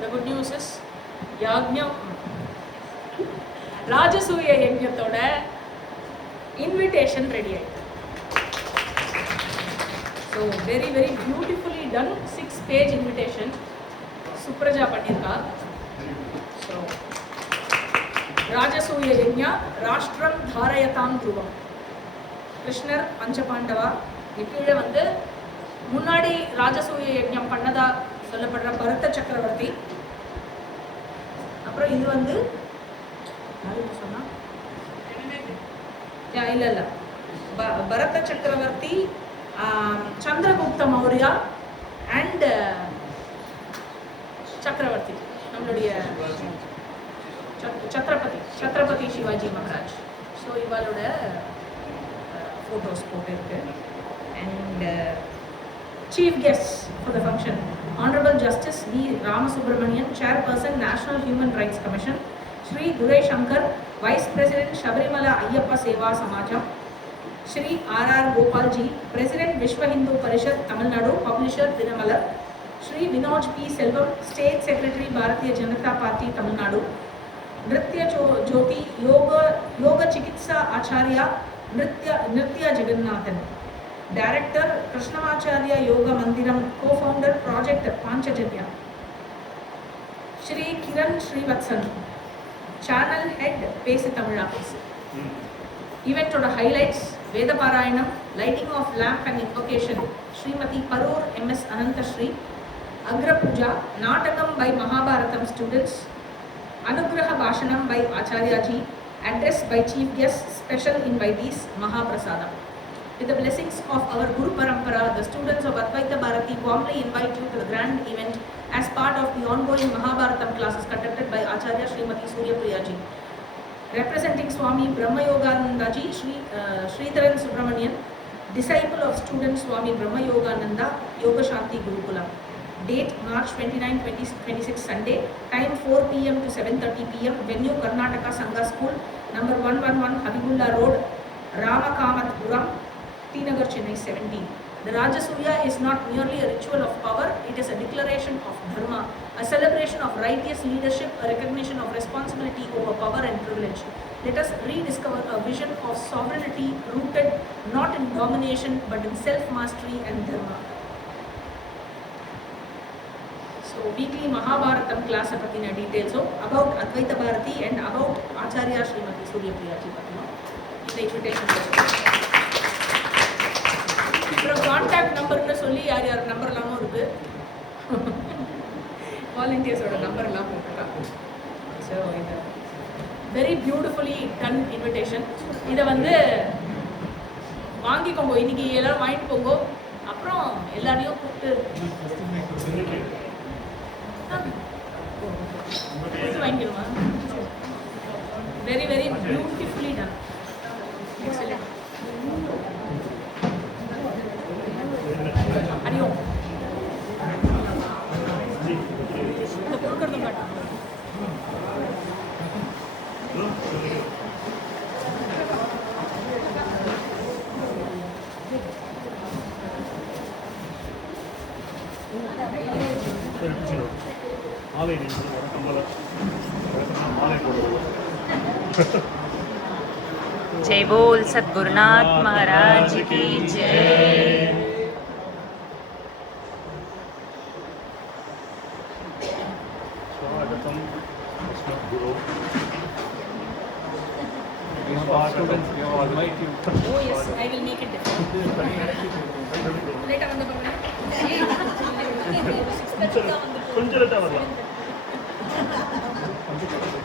The good news is யாக்ஞம் ராஜசூய யஜ்ஞத்தோட இன்விடேஷன் ரெடி ஆயிடுச்சு. So very very beautifully done 6-page invitation Supraja பண்ணியிருக்கா. ஸோ ராஜசூய யஜ்ஞா ராஷ்டிரம் தாரயதாம் துருவம். கிருஷ்ணர் பஞ்சபாண்டவா கீழே வந்து முன்னாடி ராஜசூய யஜ்ஞம் பண்ணதா சொல்லப்படுற பரத சக்கரவர்த்தி. அப்புறம் இது வந்து சொன்னா இல்ல இல்ல பரத சக்கரவர்த்தி, சந்திரகுப்த மௌரியா அண்ட் சக்கரவர்த்தி நம்மளுடைய சத்ரபதி சிவாஜி மகாராஜ். ஸோ இவளோட ஃபோட்டோஸ் போட்டிருக்கு. And Chief guests for the function, Honorable Justice V. Ramasubramanian, Chairperson, National Human Rights Commission, Shri Durai Shankar, Vice President, Shabarimala Ayyappa Seva Samajam, Shri R.R. Gopalji, President, Vishwa Hindu Parishad, Tamil Nadu, Publisher, Dinamalar, Shri Vinod P. Selvam, State Secretary, Bharatiya Janata Party, Tamil Nadu, Nritya Jyoti, Yoga Chikitsa Acharya, Nritya Jagannathan, Director, Krishnamacharya Yoga Mandiram, Co-founder, Project Panchajanya, Shri Kiran Srivatsan, Channel Head, Pesi Tamil Office. Event to the highlights, Veda Parayanam, Lighting of Lamp and Invocation, Srimati Parur M.S. Anantashri, Agra Puja, Natakam by Mahabharatam students, Anugraha Bhashanam by Acharya Ji, address by Chief Guests, special invitees, Mahaprasadam. With the blessings of our Guru Parampara, the students of Advaita Bharati warmly invite you to the grand event as part of the ongoing Mahabharatam classes conducted by Acharya Srimati Surya Priya Ji. Representing Swami Brahma Yogananda Ji, Sridharan Subramanian, disciple of student Swami Brahma Yogananda, Yoga Shanti Gurukulam. Date March 29, 2026 Sunday, time 4 p.m. to 7:30 p.m. Venue Karnataka Sangha School, number 111 Habibullah Road, Ramakamatpuram, T. Nagar, Chennai 17. The Rajasuya is not merely a ritual of power, it is a declaration of dharma, a celebration of righteous leadership, a recognition of responsibility over power and privilege. Let us rediscover a vision of sovereignty rooted not in domination but in self-mastery and dharma. So, weekly Mahabharatam class pathina details about Advaita Bharati and about Acharya Srimati Surya Priya Ji pathina. The invitation. அப்புறம் contact நம்பர்னு சொல்லி யார் யார் நம்பர்லாமும் இருக்குது, வாலண்டியர்ஸோட நம்பர்லாம் போட்டிருக்காங்க. So இது very beautifully ton invitation. இதை வந்து வாங்கிக்கோங்க, இன்னைக்கு எல்லோரும் வாங்கிட்டு போங்க. அப்புறம் எல்லாரையும் கூப்பிட்டு வாங்கிடுமா. Very very beautifully done. Excellent. हरिओम. जय बोल सद्गुरुनाथ महाराज की जय. Oh yes, I will make it different. Later on the